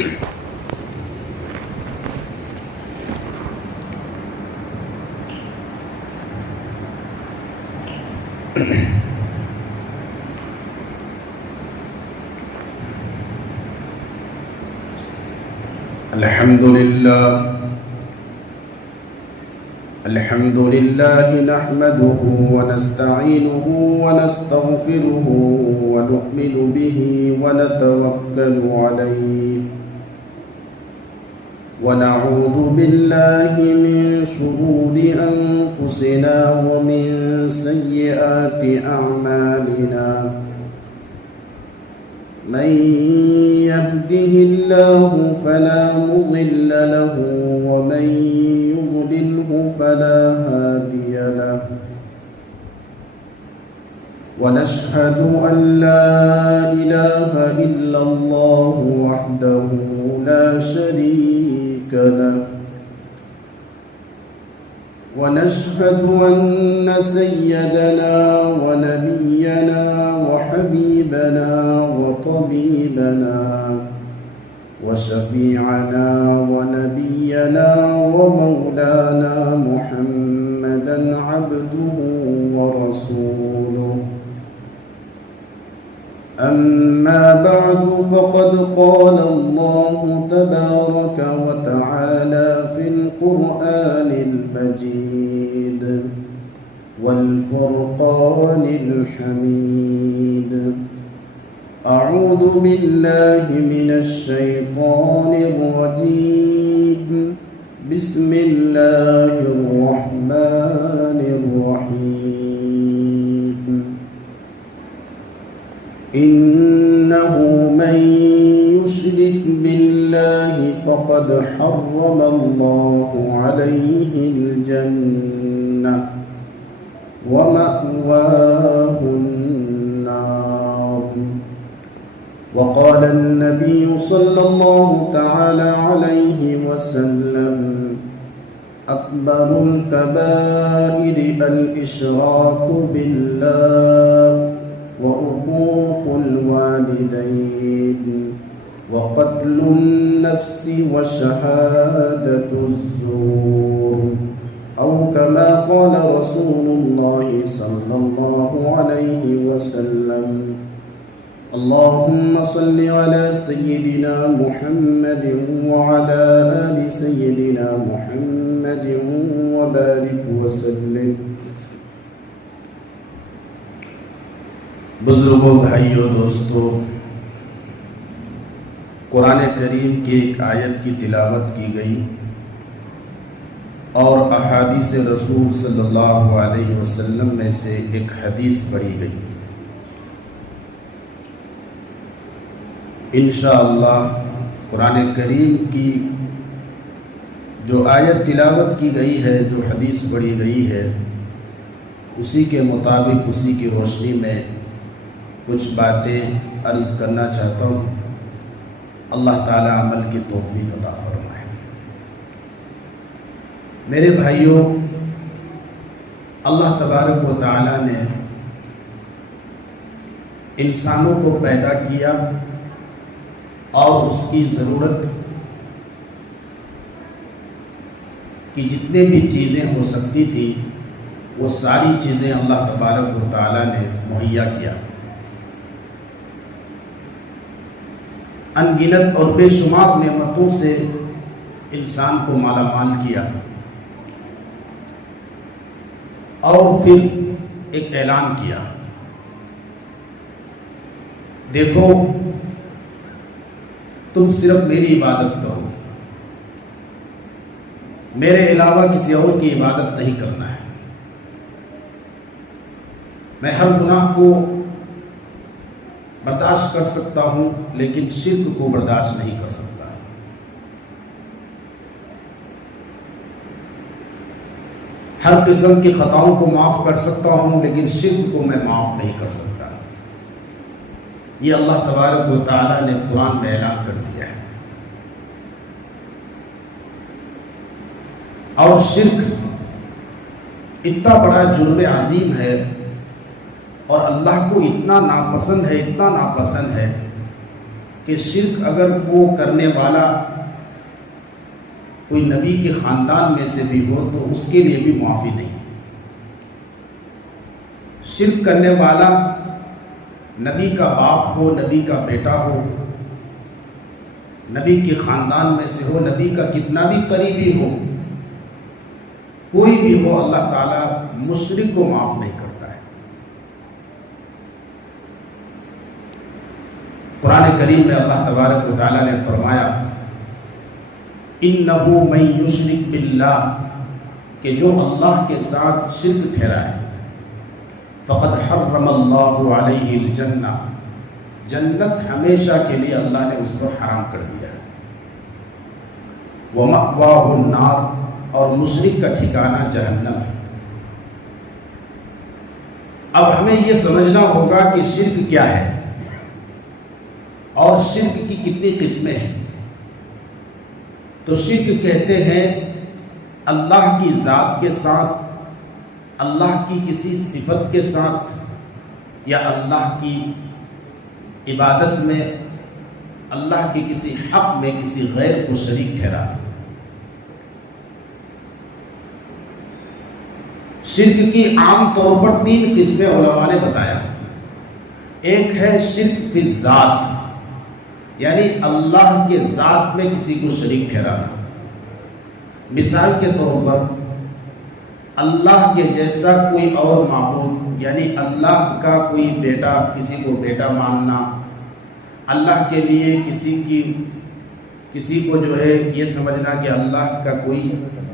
الحمد لله نحمده ونستعينه ونستغفره ونؤمن به ونتوكل عليه ونعوذ بالله من شرور أنفسنا ومن سيئات أعمالنا من يهده الله فلا مضل له ومن يضلله فلا هادي له ونشهد أن لا إله إلا الله وحده لا شريك له ونشهد أن سيدنا ونبينا وحبيبنا وطبيبنا وشفيعنا ونبينا ومولانا محمدا عبده ورسوله أما بعد فقد قال الله تبارك وتعالى في القرآن المجيد والفرقان الحميد أعوذ بالله من الشيطان الرجيم بسم الله الرحمن الرحيم إنه من يشرك بالله فقد حرم الله عليه الجنة ومأواه النار وقال النبي صلى الله تعالى عليه وسلم أكبر الكبائر الإشراك بالله وعقوق الوالدين وقتل النفس وشهادة الزور أو كما قال رسول الله صلى الله عليه وسلم اللهم صل على سيدنا محمد وعلى آل سيدنا محمد وبارك وسلم. بزرگوں، بھائیوں، دوستوں، قرآن کریم کی ایک آیت کی تلاوت کی گئی اور احادیث رسول صلی اللہ علیہ وسلم میں سے ایک حدیث پڑھی گئی. انشاءاللہ قرآن کریم کی جو آیت تلاوت کی گئی ہے، جو حدیث پڑھی گئی ہے، اسی کے مطابق، اسی کی روشنی میں کچھ باتیں عرض کرنا چاہتا ہوں. اللہ تعالی عمل کی توفیق عطا فرمائے. میرے بھائیوں، اللہ تبارک و تعالی نے انسانوں کو پیدا کیا اور اس کی ضرورت کی جتنے بھی چیزیں ہو سکتی تھی وہ ساری چیزیں اللہ تبارک و تعالی نے مہیا کیا. ان گنت اور بے شمار نعمتوں سے انسان کو مالا مال کیا اور پھر ایک اعلان کیا، دیکھو تم صرف میری عبادت کرو، میرے علاوہ کسی اور کی عبادت نہیں کرنا ہے. میں ہر گناہ کو برداشت کر سکتا ہوں لیکن شرک کو برداشت نہیں کر سکتا. ہر قسم کی خطاؤں کو معاف کر سکتا ہوں لیکن شرک کو میں معاف نہیں کر سکتا. یہ اللہ تبارک و تعالی نے قرآن میں اعلان کر دیا ہے. اور شرک اتنا بڑا جرم عظیم ہے اور اللہ کو اتنا ناپسند ہے، اتنا ناپسند ہے کہ کہ شرک اگر وہ کرنے والا کوئی نبی کے خاندان میں سے بھی ہو تو اس کے لیے بھی معافی نہیں. شرک کرنے والا نبی کا باپ ہو، نبی کا بیٹا ہو، نبی کے خاندان میں سے ہو، نبی کا کتنا بھی قریبی ہو، کوئی بھی ہو، اللہ تعالیٰ مشرک کو معاف نہیں کرتا ہے. قرآن کریم میں اللہ تبارک و تعالیٰ نے فرمایا اِنَّهُ مَن يُشْرِكْ بِاللَّهِ کہ جو اللہ کے ساتھ شرک ٹھہرائے فقد حرم اللہ علیہ الجنہ جنت ہمیشہ کے لیے اللہ نے اس کو حرام کر دیا ہے. وَمَأْوَاهُ النَّارُ اور مشرک کا ٹھکانہ جہنم ہے. اب ہمیں یہ سمجھنا ہوگا کہ شرک کیا ہے اور شرک کی کتنی قسمیں ہیں. تو شرک کہتے ہیں اللہ کی ذات کے ساتھ، اللہ کی کسی صفت کے ساتھ، یا اللہ کی عبادت میں اللہ کے کسی حق میں کسی غیر کو شریک ٹھہرانا. شرک کی عام طور پر 3 قسمیں علماء نے بتایا. ایک ہے شرک فی الذات، یعنی اللہ کے ذات میں کسی کو شریک ٹھہرانا. مثال کے طور پر اللہ کے جیسا کوئی اور معبود، یعنی اللہ کا کوئی بیٹا، کسی کو بیٹا ماننا، اللہ کے لیے کسی کو جو ہے یہ سمجھنا کہ اللہ کا کوئی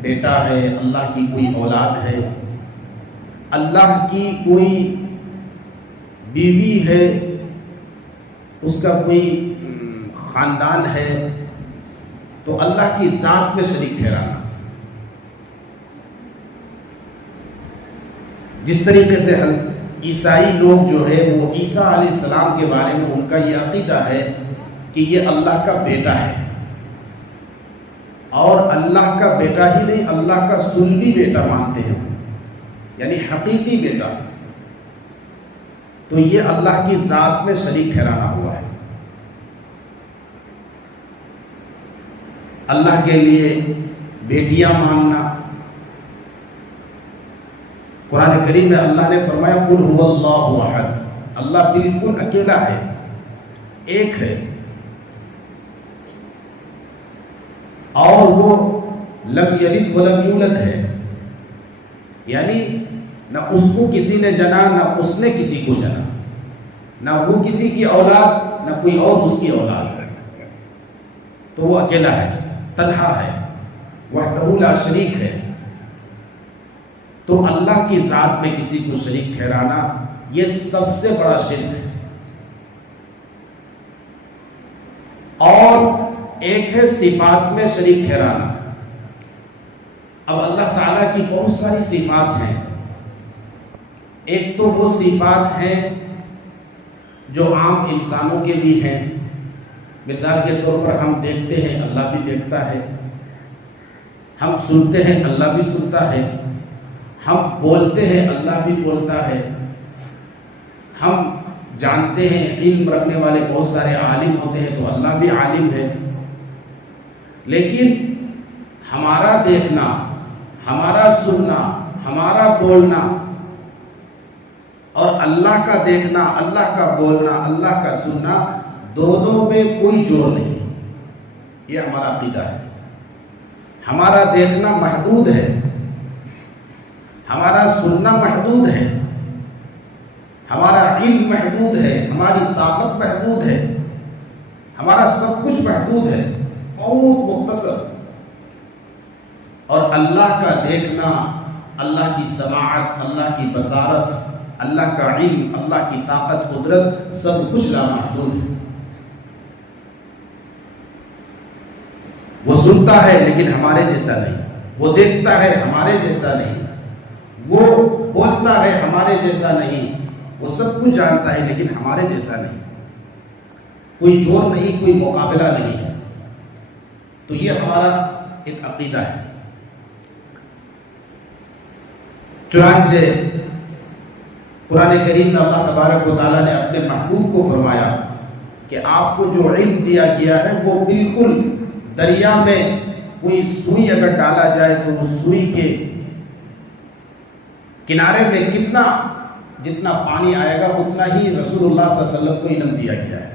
بیٹا ہے، اللہ کی کوئی اولاد ہے، اللہ کی کوئی بیوی ہے، اس کا کوئی خاندان ہے، تو اللہ کی ذات میں شریک ٹھہرانا. جس طریقے سے عیسائی لوگ جو ہے وہ عیسیٰ علیہ السلام کے بارے میں ان کا یہ عقیدہ ہے کہ یہ اللہ کا بیٹا ہے، اور اللہ کا بیٹا ہی نہیں، اللہ کا سلبی بیٹا مانتے ہیں، یعنی حقیقی بیٹا. تو یہ اللہ کی ذات میں شریک ٹھہرانا ہوا ہے. اللہ کے لیے بیٹیاں ماننا. قرآن کریم میں اللہ نے فرمایا قُلْ هُوَ اللَّهُ أَحَدٌ، اللہ بالکل اکیلا ہے، ایک ہے، اور وہ لم یلد ولم یولد ہے، یعنی نہ اس کو کسی نے جنا، نہ اس نے کسی کو جنا، نہ وہ کسی کی اولاد نہ کوئی اور اس کی اولاد ہے. تو وہ اکیلا ہے، تنہا ہے، وحدہ لا شریک ہے. تو اللہ کی ذات میں کسی کو شریک ٹھہرانا یہ سب سے بڑا شرک ہے. اور ایک ہے صفات میں شریک ٹھہرانا. اب اللہ تعالیٰ کی بہت ساری صفات ہیں. ایک تو وہ صفات ہیں جو عام انسانوں کے بھی ہیں. مثال کے طور پر ہم دیکھتے ہیں، اللہ بھی دیکھتا ہے. ہم سنتے ہیں، اللہ بھی سنتا ہے. ہم بولتے ہیں، اللہ بھی بولتا ہے. ہم جانتے ہیں، علم رکھنے والے بہت سارے عالم ہوتے ہیں، تو اللہ بھی عالم ہے. لیکن ہمارا دیکھنا، ہمارا سننا، ہمارا بولنا اور اللہ کا دیکھنا، اللہ کا بولنا، اللہ کا سننا، دونوں میں کوئی جوڑ نہیں. یہ ہمارا عقیدہ ہے. ہمارا دیکھنا محدود ہے، ہمارا سننا محدود ہے، ہمارا علم محدود ہے، ہماری طاقت محدود ہے، ہمارا سب کچھ محدود ہے، بہت مختصر. اور اللہ کا دیکھنا، اللہ کی سماعت، اللہ کی بصارت، اللہ کا علم، اللہ کی طاقت، قدرت، سب کچھ لامحدود ہے. وہ سنتا ہے لیکن ہمارے جیسا نہیں، وہ دیکھتا ہے ہمارے جیسا نہیں، وہ بولتا ہے ہمارے جیسا نہیں، وہ سب کچھ جانتا ہے لیکن ہمارے جیسا نہیں. کوئی جوڑ نہیں، کوئی مقابلہ نہیں ہے. تو یہ ہمارا ایک عقیدہ ہے. چنانچہ قرآن کریم میں اللہ تبارک و تعالیٰ نے اپنے محبوب کو فرمایا کہ آپ کو جو علم دیا گیا ہے وہ بالکل دریا میں کوئی سوئی اگر ڈالا جائے تو اس سوئی کے کنارے میں جتنا پانی آئے گا اتنا ہی رسول اللہ صلی اللہ علیہ وسلم کو علم دیا گیا ہے.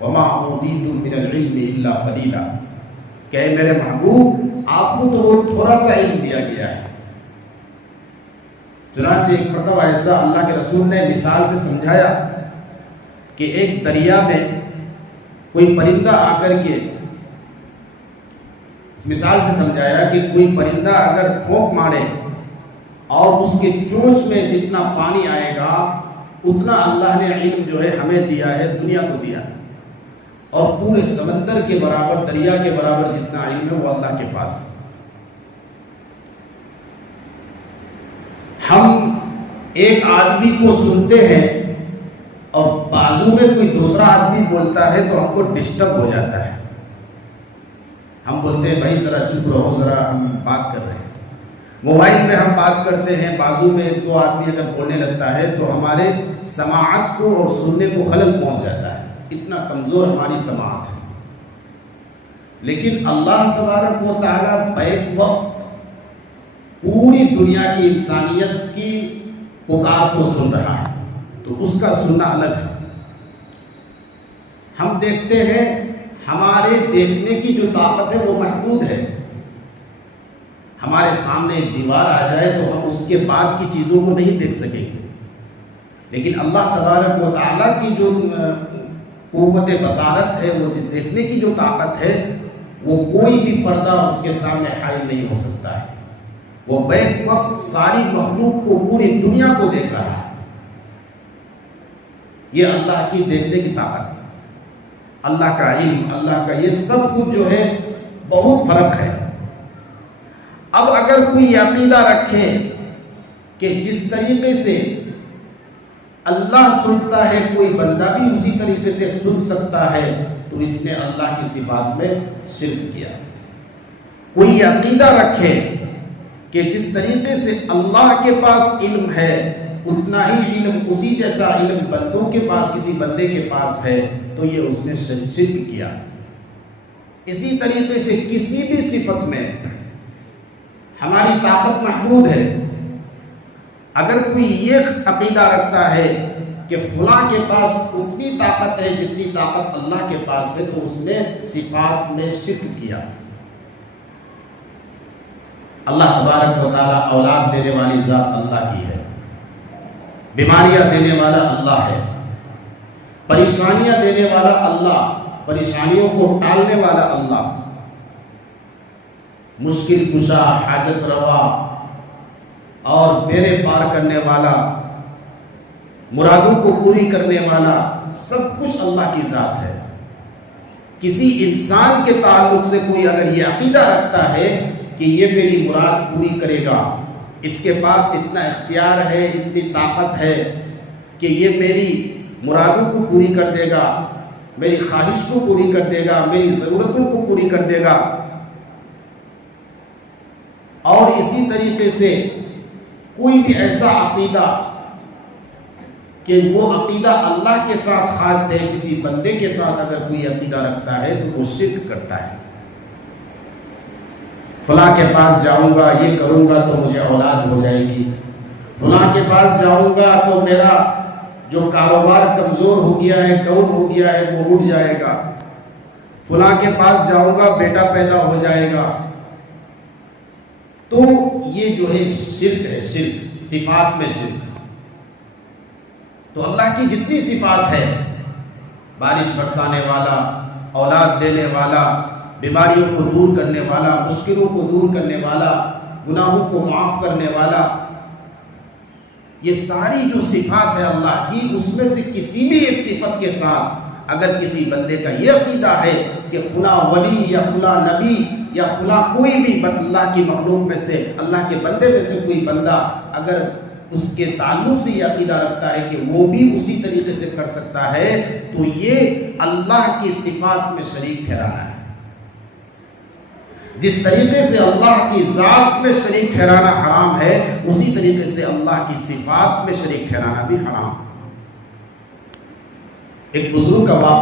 وَمَا أُوتِيتُم مِّنَ الْعِلْمِ إِلَّا قَلِيلًا کہ میرے محبوب آپ کو تو وہ تھوڑا سا علم دیا گیا ہے. چنانچہ ایک مرتبہ ایسا اللہ کے رسول نے مثال سے سمجھایا کہ ایک دریا میں کوئی پرندہ آ کر کے اس مثال سے سمجھایا کہ کوئی پرندہ اگر پھونک مارے اور اس کے چونچ میں جتنا پانی آئے گا اتنا اللہ نے علم جو ہے ہمیں دیا ہے، دنیا کو دیا ہے، اور پورے سمندر کے برابر، دریا کے برابر جتنا علم ہے وہ اللہ کے پاس ہے. ہم ایک آدمی کو سنتے ہیں اور بازو میں کوئی دوسرا آدمی بولتا ہے تو ہم کو ڈسٹرب ہو جاتا ہے. ہم بولتے ہیں بھائی ذرا چپ رہو، ذرا ہم بات کر رہے ہیں. موبائل میں ہم بات کرتے ہیں، بازو میں دو آدمی اگر بولنے لگتا ہے تو ہمارے سماعت کو اور سننے کو خلل پہنچ جاتا ہے. اتنا کمزور ہماری سماعت ہے. لیکن اللہ تبارک و تعالیٰ بیک وقت پوری دنیا کی انسانیت کی پکار کو سن رہا ہے، تو اس کا سننا الگ ہے. ہم دیکھتے ہیں ہمارے دیکھنے کی جو طاقت ہے وہ محدود ہے. ہمارے سامنے ایک دیوار آ جائے تو ہم اس کے بعد کی چیزوں کو نہیں دیکھ سکیں گے، لیکن اللہ تبارک و تعالیٰ کی جو قوت بصارت ہے، وہ دیکھنے کی جو طاقت ہے، وہ کوئی بھی پردہ اس کے سامنے حائل نہیں ہو سکتا ہے. وہ بیک وقت ساری مخلوق کو، پوری دنیا کو دیکھ رہا ہے. یہ اللہ کی دیکھنے کی طاقت، اللہ کا علم، اللہ کا یہ سب کچھ جو ہے بہت فرق ہے. اب اگر کوئی یہ عقیدہ رکھے کہ جس طریقے سے اللہ سنتا ہے کوئی بندہ بھی اسی طریقے سے سن سکتا ہے، تو اس نے اللہ کی صفات میں شرک کیا. کوئی یہ عقیدہ رکھے کہ جس طریقے سے اللہ کے پاس علم ہے اتنا ہی علم، اسی جیسا علم بندوں کے پاس، کسی بندے کے پاس ہے، تو یہ اس نے شرک کیا. اسی طریقے سے کسی بھی صفت میں ہماری طاقت محدود ہے. اگر کوئی یہ عقیدہ رکھتا ہے کہ فلاں کے پاس اتنی طاقت ہے جتنی طاقت اللہ کے پاس ہے، تو اس نے صفات میں شرک کیا. اللہ تبارک و تعالیٰ اولاد دینے والی ذات اللہ کی ہے، بیماریاں دینے والا اللہ ہے، پریشانیاں دینے والا اللہ، پریشانیوں کو ٹالنے والا اللہ، مشکل کشا، حاجت روا اور بیڑے پار کرنے والا، مرادوں کو پوری کرنے والا، سب کچھ اللہ کی ذات ہے. کسی انسان کے تعلق سے کوئی اگر یہ عقیدہ رکھتا ہے کہ یہ میری مراد پوری کرے گا، اس کے پاس اتنا اختیار ہے، اتنی طاقت ہے کہ یہ میری مرادوں کو پوری کر دے گا، میری خواہش کو پوری کر دے گا، میری ضرورتوں کو پوری کر دے گا، اور اسی طریقے سے کوئی بھی ایسا عقیدہ کہ وہ عقیدہ اللہ کے ساتھ خاص ہے، کسی بندے کے ساتھ اگر کوئی عقیدہ رکھتا ہے تو وہ شرک کرتا ہے. فلاں کے پاس جاؤں گا، یہ کروں گا تو مجھے اولاد ہو جائے گی، فلاں کے پاس جاؤں گا تو میرا جو کاروبار کمزور ہو گیا ہے، ڈاؤن ہو گیا ہے، وہ اٹھ جائے گا، فلاں کے پاس جاؤں گا بیٹا پیدا ہو جائے گا. تو یہ جو ہے شرک ہے، شرک، صفات میں شرک. تو اللہ کی جتنی صفات ہے، بارش برسانے والا، اولاد دینے والا، بیماریوں کو دور کرنے والا، مشکلوں کو دور کرنے والا، گناہوں کو معاف کرنے والا، یہ ساری جو صفات ہے اللہ کی، اس میں سے کسی بھی ایک صفت کے ساتھ اگر کسی بندے کا یہ عقیدہ ہے کہ فلاں ولی یا فلاں نبی یا فلاں کوئی بھی اللہ کی مخلوق میں سے، اللہ کے بندے میں سے کوئی بندہ اگر اس کے تعلق سے یہ عقیدہ رکھتا ہے کہ وہ بھی اسی طریقے سے کر سکتا ہے، تو یہ اللہ کی صفات میں شریک ٹھہرانا ہے. جس طریقے سے اللہ کی ذات میں شریک ٹھہرانا حرام ہے، اسی طریقے سے اللہ کی صفات میں شریک ٹھہرانا بھی حرام ہے. ایک بزرگ کا واقعہ